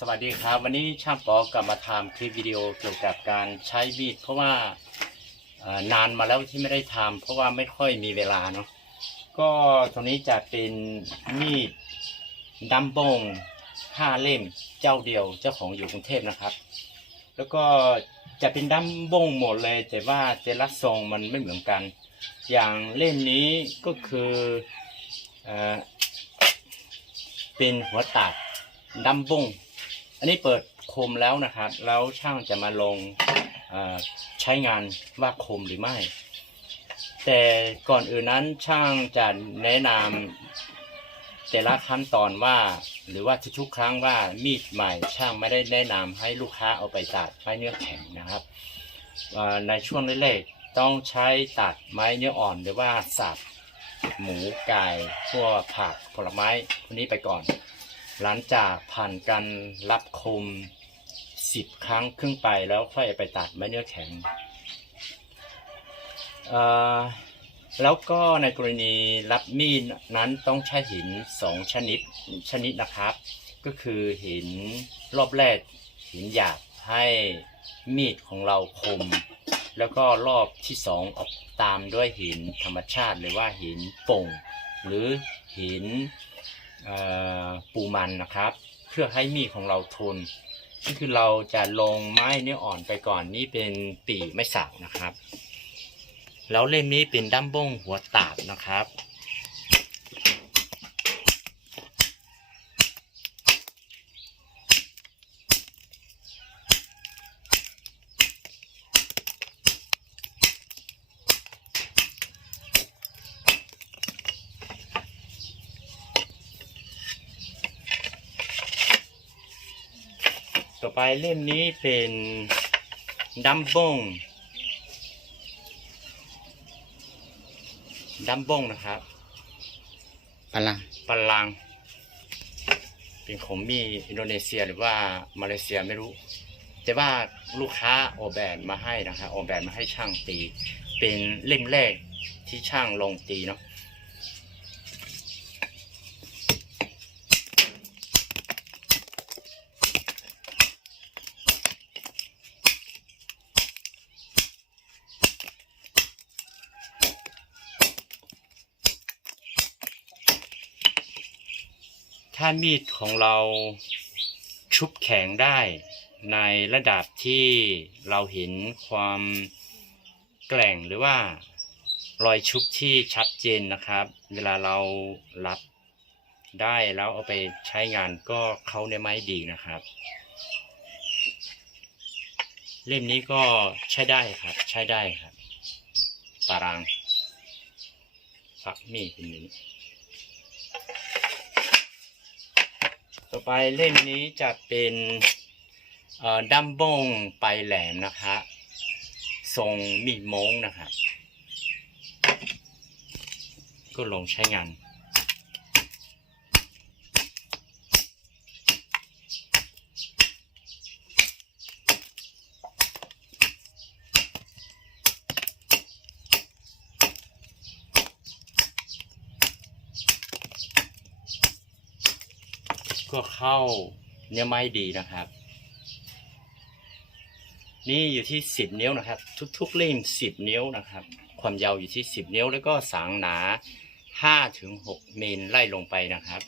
สวัสดีครับ วันนี้ช่างปอกลับมาทำคลิปวิดีโอเกี่ยวกับการใช้มีดเพราะว่านานมาแล้วที่ไม่ได้ทำเพราะว่าไม่ค่อยมีเวลาเนาะก็ตรงนี้จะเป็นมีดดัมบงห้าเล่มเจ้าเดียวเจ้าของอยู่กรุงเทพนะครับ แล้วก็จะเป็นดัมบงหมดเลยแต่ว่าแต่ละทรงมันไม่เหมือนกัน อย่างเล่มนี้ก็คืออเป็นหัวตัดดัมบง อันนี้เปิดคมแล้วนะครับ แล้วช่างจะมาลงใช้งานว่าคมหรือไม่ แต่ก่อนอื่นนั้นช่างจะแนะนำแต่ละขั้นตอนว่า หรือว่าทุกๆครั้งว่ามีดใหม่ช่างไม่ได้แนะนำให้ลูกค้าเอาไปตัดไม้เนื้อแข็งนะครับในช่วงแรกๆต้องใช้ตัดไม้เนื้ออ่อนหรือว่าสับหมูไก่พวกผักผลไม้พวกนี้ไปก่อน หลังจากผ่านการรับคมสิบครั้งขึ้นไปแล้วค่อยไปตัดไม้เนื้อแข็ง แล้วก็ในกรณีรับมีดนั้นต้องใช้หินสองชนิดชนิดนะครับ ก็คือหินรอบแรกหินหยาบให้มีดของเราคม แล้วก็รอบที่สองออกตามด้วยหินธรรมชาติหรือว่าหินป่ง หรือหิน ปูมันนะครับ เพื่อให้มีดของเราทนนี่คือเราจะลงไม้เนื้ออ่อนไปก่อนนี่เป็นปีไม่สักนะครับ แล้วเล่มนี้เป็นดั้มบ้งหัวตาบนะครับ ต่อไปเล่มนี้เป็นดัมบงดัมบงนะครับพลังปลัง เป็นของมีอินโดนีเซียหรือว่ามาเลเซียไม่รู้ แต่ว่าลูกค้าออกแบบมาให้นะครับออกแบบมาให้ช่างตี เป็นเล่มแรกที่ช่างลงตีเนาะ ถ้ามีดของเราชุบแข็งได้ในระดับที่เราเห็นความแกร่งหรือว่ารอยชุบที่ชัดเจนนะครับ เวลาเรารับได้แล้วเอาไปใช้งานก็เข้าในไม้ดีนะครับ เล่มนี้ก็ใช้ได้ครับ ใช้ได้ครับ ตารางฝักมีดเป็นนี้ ต่อไปเล่มนี้จะเป็นดัมบงปลายแหลมนะคะทรงมีดม้งนะครับก็ลงใช้งาน ก็เข้าเนื้อไม้ดีนะครับ นี่อยู่ที่สิบนิ้วนะครับ ทุกๆเล่มสิบนิ้วนะครับ ความยาวอยู่ที่สิบนิ้ว แล้วก็สางหนาห้าถึงหกเมตรไล่ลงไปนะครับ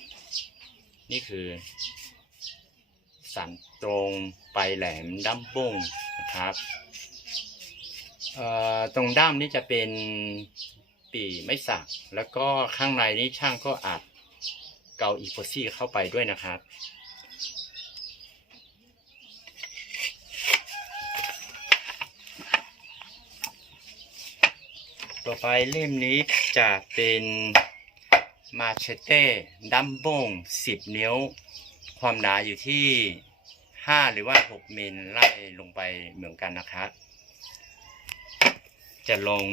นี่คือ สันตรงปลายแหลมด้ามบุ้งนะครับตรงด้ามนี้จะเป็นปีไม่สัก แล้วก็ข้างในนี้ช่างก็อัด เกาอีโคซี่เข้าไปด้วยนะครับ ต่อไปเล่มนี้จะเป็นมาเชเต้ดัมบง10นิ้ว ความหนาอยู่ที่5หรือว่า6มิลไล่ลงไปเหมือนกันนะครับ จะลง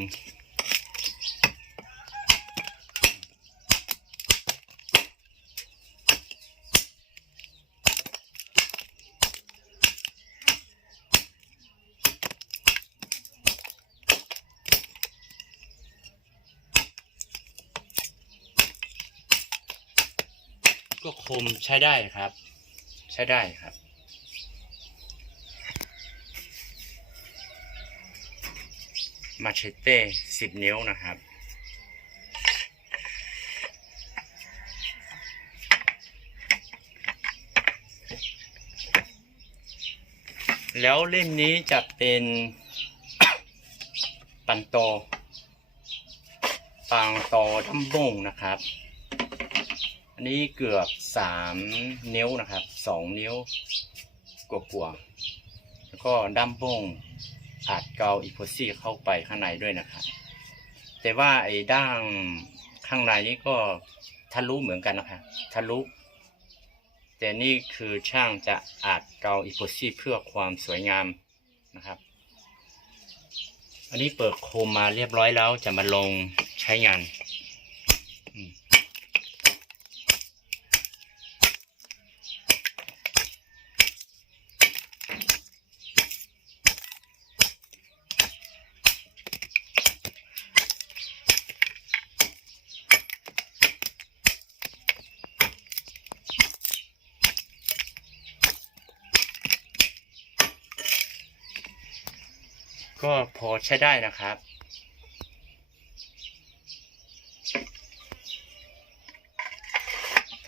ก็คมใช้ได้ครับ ใช้ได้ครับ มาเชเต้สิบนิ้วนะครับแล้วเล่มนี้จะเป็นปันโตปังโตดัมบงนะครับ อันนี้เกือบสามนิ้วนะครับสองนิ้วกว่าๆแล้วก็ดัมบงอาจเกาอีโพซี่เข้าไปข้างในด้วยนะครับ แต่ว่าไอ้ด้างข้างในนี่ก็ทะลุเหมือนกันนะครับทะลุแต่นี่คือช่างจะอาจเกาอีโพซี่เพื่อความสวยงามนะครับ อันนี้เปิดโคมมาเรียบร้อยแล้วจะมาลงใช้งาน ก็พอใช้ได้นะครับ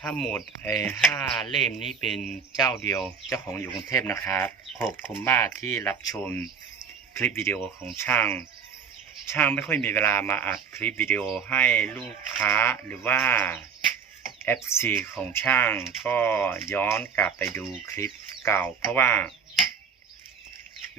ถ้าหมดไอ้ห้าเล่มนี้เป็นเจ้าเดียวเจ้าของอยู่กรุงเทพนะครับ ขอบคุณมากที่รับชมคลิปวิดีโอของช่าง ช่างไม่ค่อยมีเวลามาอัดคลิปวิดีโอให้ลูกค้าหรือว่า FC ของช่างก็ย้อนกลับไปดูคลิปเก่า เพราะว่า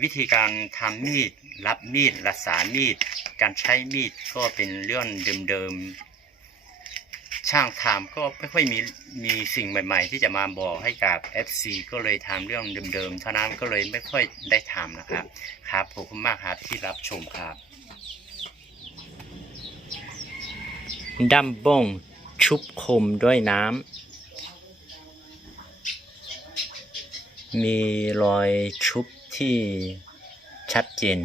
วิธีการทำมีด รับมีด รักษามีด การใช้มีดก็เป็นเรื่องเดิมๆ ช่างทำก็ไม่ค่อยมีมีสิ่งใหม่ ๆ ที่จะมาบอกให้กับ FC ก็เลยทำเรื่องเดิมๆเท่านั้นก็เลยไม่ค่อยได้ทำนะครับ ครับขอบคุณมากครับที่รับชมครับดัมบงชุบคมด้วยน้ำ มีรอยชุบ ที่ชัดเจน